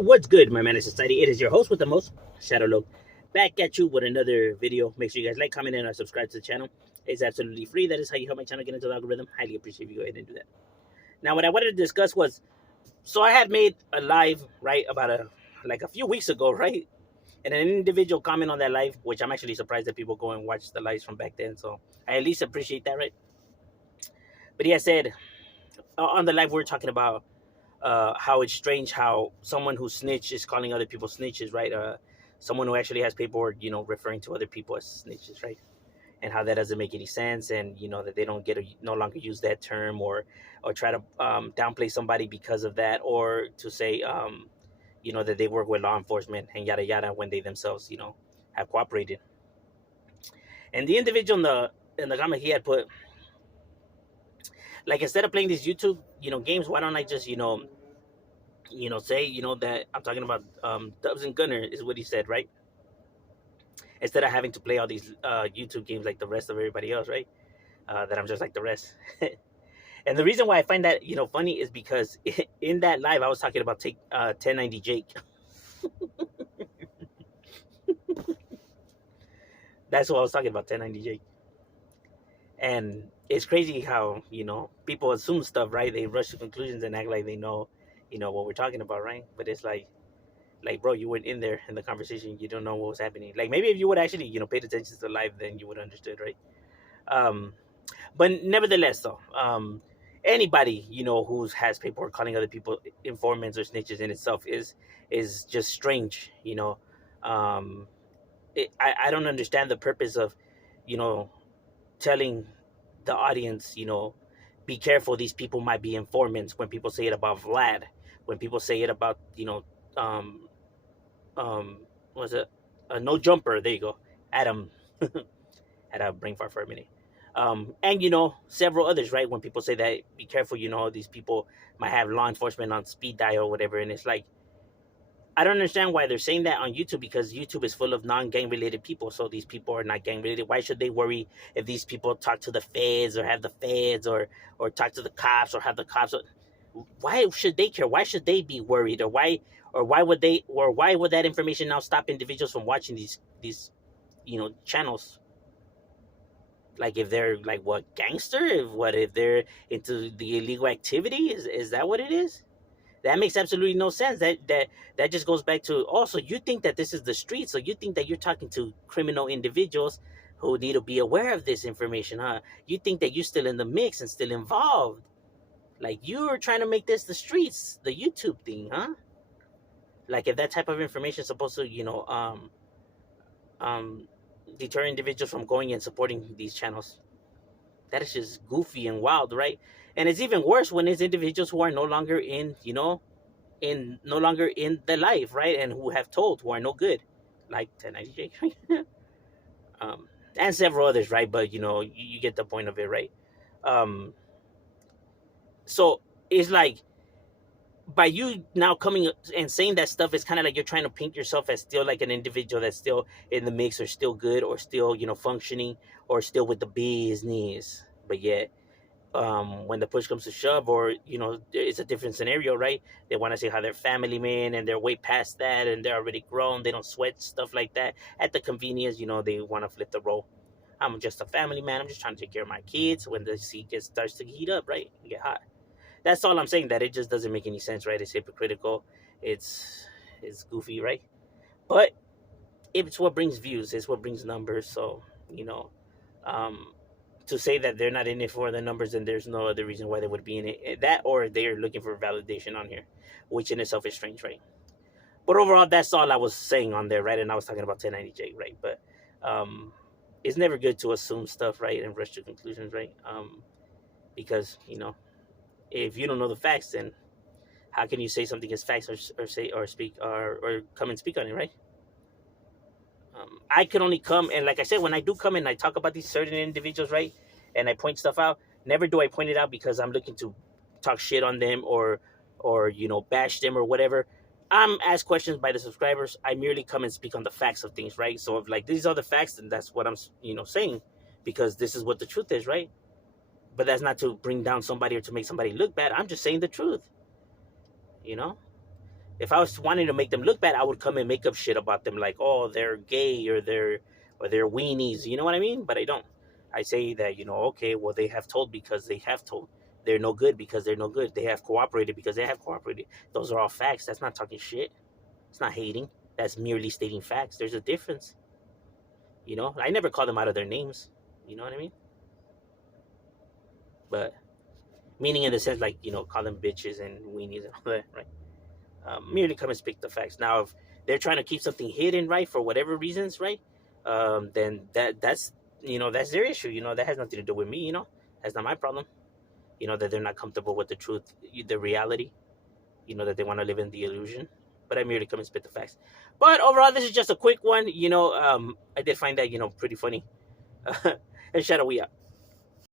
What's good, my man of society? It is your host with the most, Shadow Low, back at you with another video. Make sure you guys like, comment, and subscribe to the channel. It's absolutely free. That is how you help my channel get into the algorithm. Highly appreciate if you go ahead and do that. Now, what I wanted to discuss was, so I had made a live, right, about a few weeks ago, right? And an individual comment on that live, which I'm actually surprised that people go and watch the lives from back then. So I at least appreciate that, right? But he had said, on the live, we were talking about how it's strange how someone who snitch is calling other people snitches, right? Someone who actually has paperwork, referring to other people as snitches, right? And how that doesn't make any sense, and that they don't get to no longer use that term, or try to downplay somebody because of that, or to say that they work with law enforcement and yada yada when they themselves have cooperated. And the individual in the comment, he had put, like, instead of playing these YouTube games, why don't I just say, that I'm talking about Dubs and Gunner, is what he said, right? Instead of having to play all these YouTube games like the rest of everybody else, right? That I'm just like the rest. And the reason why I find that, funny is because in that live, I was talking about 1090 Jake. That's what I was talking about, 1090 Jake. And it's crazy how, people assume stuff, right? They rush to conclusions and act like they know, what we're talking about, right? But it's like, bro, you weren't in there in the conversation. You don't know what was happening. Like, maybe if you would actually, paid attention to the live, then you would have understood, right? But nevertheless, though, anybody, who has paperwork calling other people informants or snitches in itself is just strange, I don't understand the purpose of, telling the audience, be careful, these people might be informants, when people say it about Vlad, when people say it about, um, was it a no jumper? There you go, Adam. Had a brain fart for a minute. And several others, right? When people say that, be careful, these people might have law enforcement on speed dial or whatever, and it's like, I don't understand why they're saying that on YouTube, because YouTube is full of non-gang related people. So these people are not gang related. Why should they worry if these people talk to the feds, or have the feds, or talk to the cops, or have the cops? Why should they care? Why should they be worried? Or why would that information now stop individuals from watching these channels? Like, if they're like, what, gangster? If they're into the illegal activity? Is that what it is? That makes absolutely no sense. That just goes back to, also, you think that this is the street, so you think that you're talking to criminal individuals who need to be aware of this information, huh? You think that you're still in the mix and still involved. Like, you're trying to make this the streets, the YouTube thing, huh? Like, if that type of information is supposed to, deter individuals from going and supporting these channels, that is just goofy and wild, right? And it's even worse when it's individuals who are no longer in the life, right? And who have told, who are no good, like 1090 Jake, and several others, right? But you get the point of it, right? So it's like, by you now coming and saying that stuff, is kind of like you're trying to paint yourself as still like an individual that's still in the mix, or still good, or still functioning, or still with the business. But yet, when the push comes to shove, or it's a different scenario, right? They want to say how they're family men, and they're way past that, and they're already grown, they don't sweat stuff like that. At the convenience, they want to flip the role. I'm just a family man, I'm just trying to take care of my kids. When the seat starts to heat up, right, and get hot, that's all I'm saying. That it just doesn't make any sense, right? It's hypocritical, it's goofy, right? But it's what brings views, it's what brings numbers. So um to say that they're not in it for the numbers, and there's no other reason why they would be in it, that, or they're looking for validation on here, which in itself is strange, right? But overall, that's all I was saying on there, right? And I was talking about 1090J, right? But it's never good to assume stuff, right, and rush to conclusions, right? Because if you don't know the facts, then how can you say something is facts, or say, or speak, or come and speak on it, right? I can only come, and like I said, when I do come and I talk about these certain individuals, right, and I point stuff out, never do I point it out because I'm looking to talk shit on them, or bash them or whatever. I'm asked questions by the subscribers. I merely come and speak on the facts of things, right? So if, like, these are the facts, then that's what I'm saying, because this is what the truth is, right? But that's not to bring down somebody or to make somebody look bad. I'm just saying the truth, you know. If I was wanting to make them look bad, I would come and make up shit about them, like, oh, they're gay or they're weenies. You know what I mean? But I don't. I say that, okay, well, they have told because they have told. They're no good because they're no good. They have cooperated because they have cooperated. Those are all facts. That's not talking shit. It's not hating. That's merely stating facts. There's a difference. I never call them out of their names. You know what I mean? But meaning in the sense, like, call them bitches and weenies and all that, right? Merely come and speak the facts. Now, if they're trying to keep something hidden, right, for whatever reasons, right, then that's their issue. That has nothing to do with me. That's not my problem. That they're not comfortable with the truth, the reality. That they want to live in the illusion. But I merely come and spit the facts. But overall, this is just a quick one. I did find that pretty funny. And Shadow, we out.